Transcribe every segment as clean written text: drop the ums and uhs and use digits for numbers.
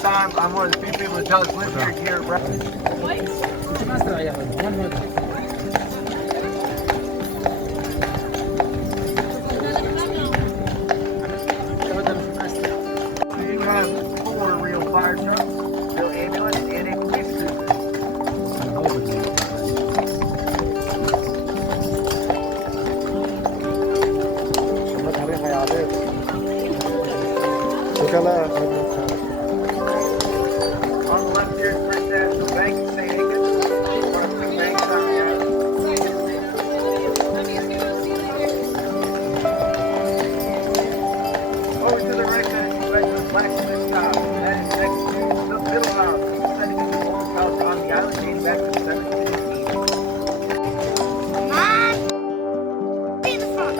Time, I'm one of the few people that does live here year-round. You have 4 real fire trucks, real ambulance, and a police cruiser. On the left here is First National Bank in St. Angus. One of the banks on the island. Over to the right side is the blacksmith shop. That is next to the middle house. It's said to be the oldest house on the island, dating back to 1780. Mom, be in the front.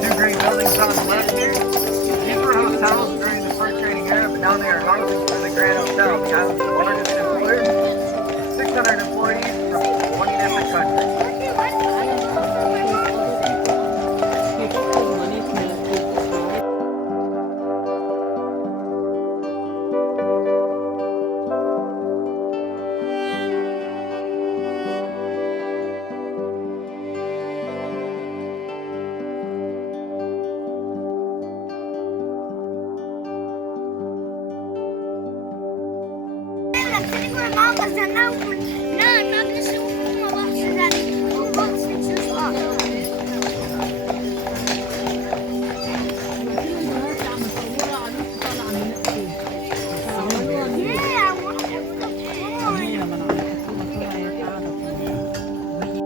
Two great buildings on the left here. These were hotels during the fur trading era, but now they are houses for the Grand Hotel. The island's the largest employer. 600 employees from 20 different countries.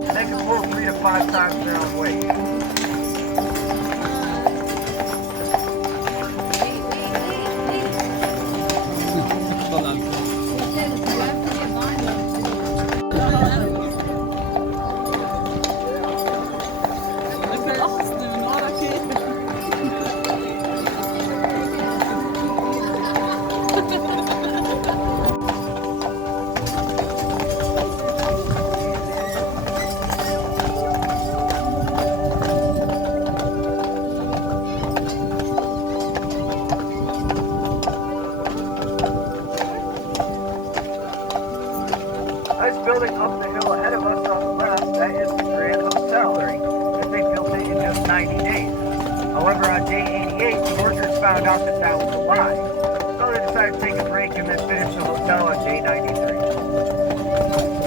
They can pull 3 to 5 times their own weight. This building up the hill ahead of us on the left, that is the Grand Hotel. That they built it in just 90 days. However, on day 88, the workers found out that that was a lie. So they decided to take a break and then finish the hotel on day 93.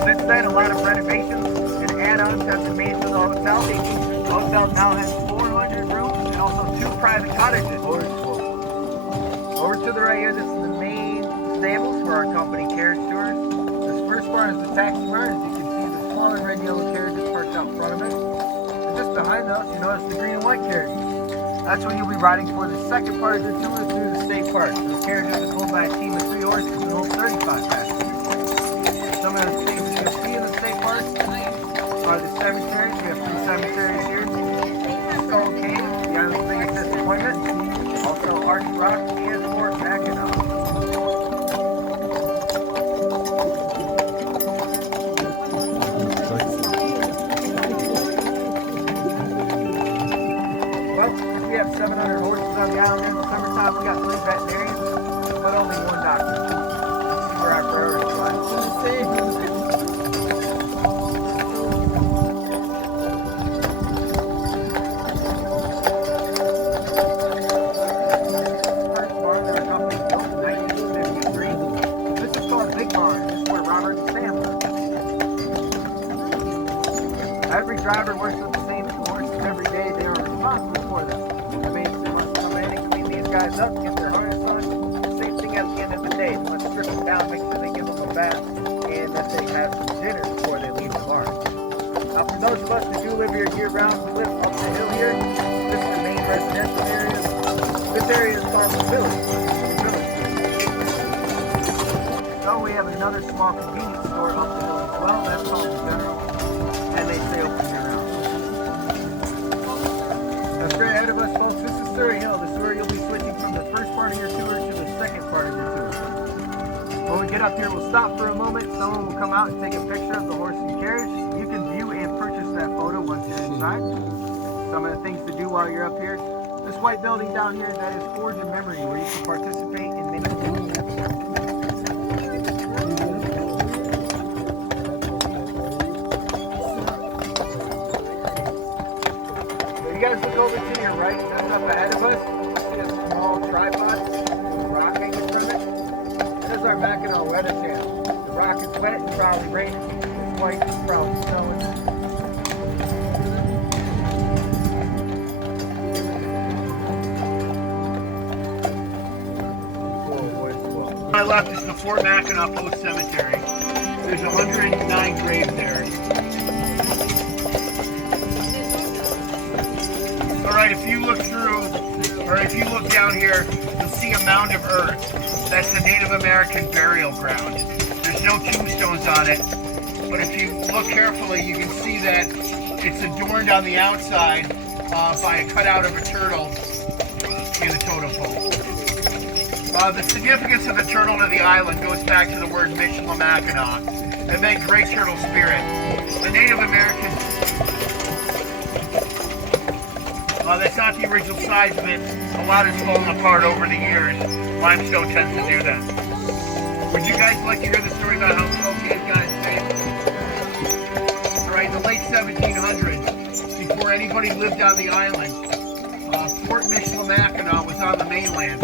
Since then, a lot of renovations and add-ons have been made to the hotel. The hotel now has 400 rooms and also 2 private cottages. Over to the right here, this is the main stables where our company carriage tours. First barn is the taxi barn. As you can see, the smaller red and yellow carriage is parked out front of it. And just behind us, you notice the green and white carriage. That's when you'll be riding for the second part of the tour through the state park. The carriages are pulled by a team of 3 horses and hold 35 passengers. Some of the things that you'll see in the state park are the cemeteries. We have 3 cemeteries here. Skull Cave, the island's biggest disappointment. Also Arch Rock and Fort Mackinac. We have 700 horses on the island in the summertime. We got 3 veterinarians, but only 1 doctor. This is where our priorities lie. First barn that our company built in 1953. This is called Big Barn. This is where Robert and Sam live. Every driver works with the same 2 horses every day. They are responsible for them. That means they must come in and clean these guys up, get their harness on. Same thing at the end of the day. They must strip them down, make sure they give them a bath, and that they have some dinner before they leave the barn. Now, for those of us that do live here year-round, we live up the hill here. This is the main residential area. This area is Farmers Village. So we have another small convenience store up the hill as well. That's called the General, and they stay open year-round. Now, straight ahead of us, folks, this is Surrey Hill. This is where you'll be switching from the first part of your part of your tour. When we get up here, we'll stop for a moment. Someone will come out and take a picture of the horse and carriage. You can view and purchase that photo once you're inside. Some of the things to do while you're up here. This white building down here, that is Forge in Memory, where you can participate in many things. You guys look over to your right, that's up ahead of us. You see a small tripod with a rock hanging from it. This is our Mackinac weather channel. The rock is wet, it's probably raining. It's white, it's probably snowing. To my left is the Fort Mackinac Post Cemetery. There's 109 graves there. Alright, if you look through, or if you look down here, you'll see a mound of earth. That's the Native American burial ground. There's no tombstones on it, but if you look carefully, you can see that it's adorned on the outside by a cutout of a turtle and a totem pole. The significance of the turtle to the island goes back to the word Michilimackinac. It meant great turtle spirit. The Native Americans, that's not the original size of it. A lot has fallen apart over the years. Limestone tends to do that. Would you guys like to hear the story about how Spokane got its name? Alright, the late 1700s, before anybody lived on the island, Fort Michilimackinac was on the mainland,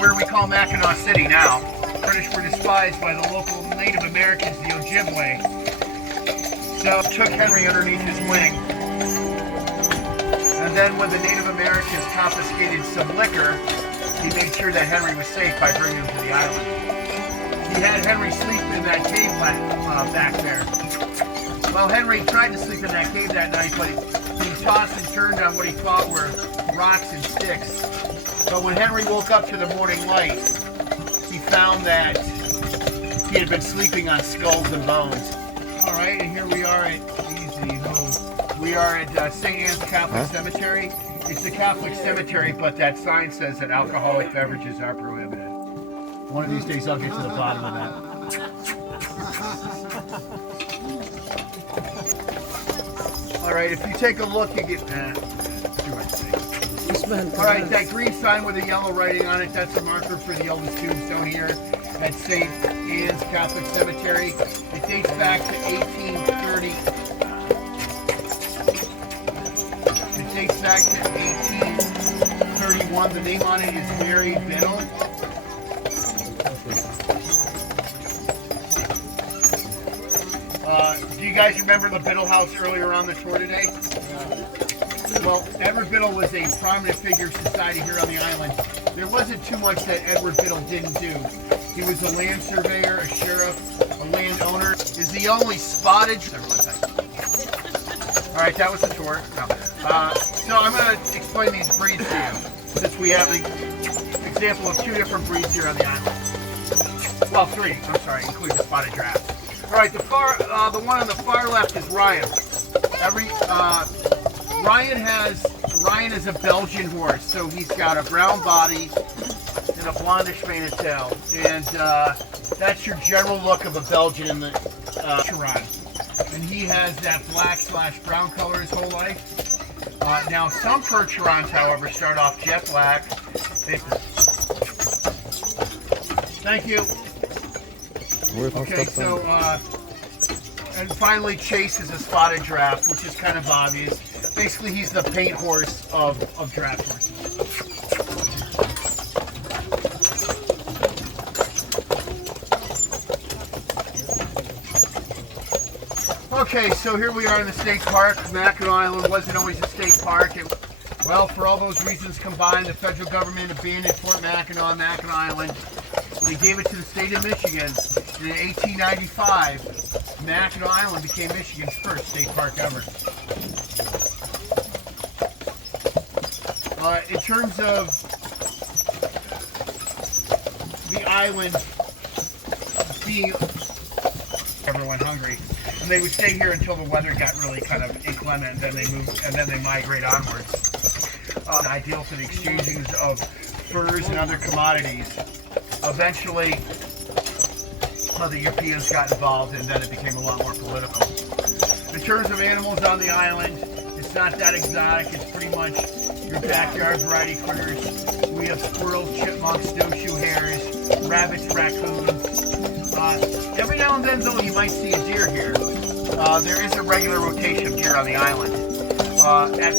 where we call Mackinac City now. British were despised by the local Native Americans, the Ojibwe. So took Henry underneath his wing. And then when the Native Americans confiscated some liquor, he made sure that Henry was safe by bringing him to the island. He had Henry sleep in that cave back there. Well, Henry tried to sleep in that cave that night, but he tossed and turned on what he thought were rocks and sticks. But when Henry woke up to the morning light, he found that he had been sleeping on skulls and bones. All right, and here we are at St. Anne's Catholic Cemetery. It's a Catholic cemetery, but that sign says that alcoholic beverages are prohibited. One of these days, I'll get to the bottom of that. All right, if you take a look, you get all right, that green sign with the yellow writing on it, that's a marker for the oldest tombstone here at St. Anne's Catholic Cemetery. It dates back to 1830. It dates back to 1831. The name on it is Mary Biddle. Do you guys remember the Biddle House earlier on the tour today? Well, Edward Biddle was a prominent figure of society here on the island. There wasn't too much that Edward Biddle didn't do. He was a land surveyor, a sheriff, a landowner. Is the only spotted... All right, that was the tour. No. So I'm going to explain these breeds to you, since we have an example of two different breeds here on the island. Well, three. I'm sorry, including the spotted draft. All right, the one on the far left is Ryan. Ryan is a Belgian horse, so he's got a brown body and a blondish maned tail, and that's your general look of a Belgian in the Chiron. And he has that black/brown color his whole life. Now some Percherons, however, start off jet black. Thank you. Okay, so and finally Chase is a spotted draft, which is kind of obvious. Basically, he's the paint horse of draft horses. Okay, so here we are in the state park. Mackinac Island wasn't always a state park. Well, for all those reasons combined, the federal government abandoned Fort Mackinac, Mackinac Island. They gave it to the state of Michigan. And in 1895, Mackinac Island became Michigan's first state park ever. In terms of the island being, everyone went hungry, and they would stay here until the weather got really kind of inclement, and then they move, and then they migrate onwards. Ideal for the exchanging of furs and other commodities. eventually, the Europeans got involved, and then it became a lot more political. In terms of animals on the island, it's not that exotic. It's pretty much your backyard variety critters. We have squirrels, chipmunks, snowshoe hares, rabbits, raccoons. Every now and then, though, you might see a deer here. There is a regular rotation of deer on the island. At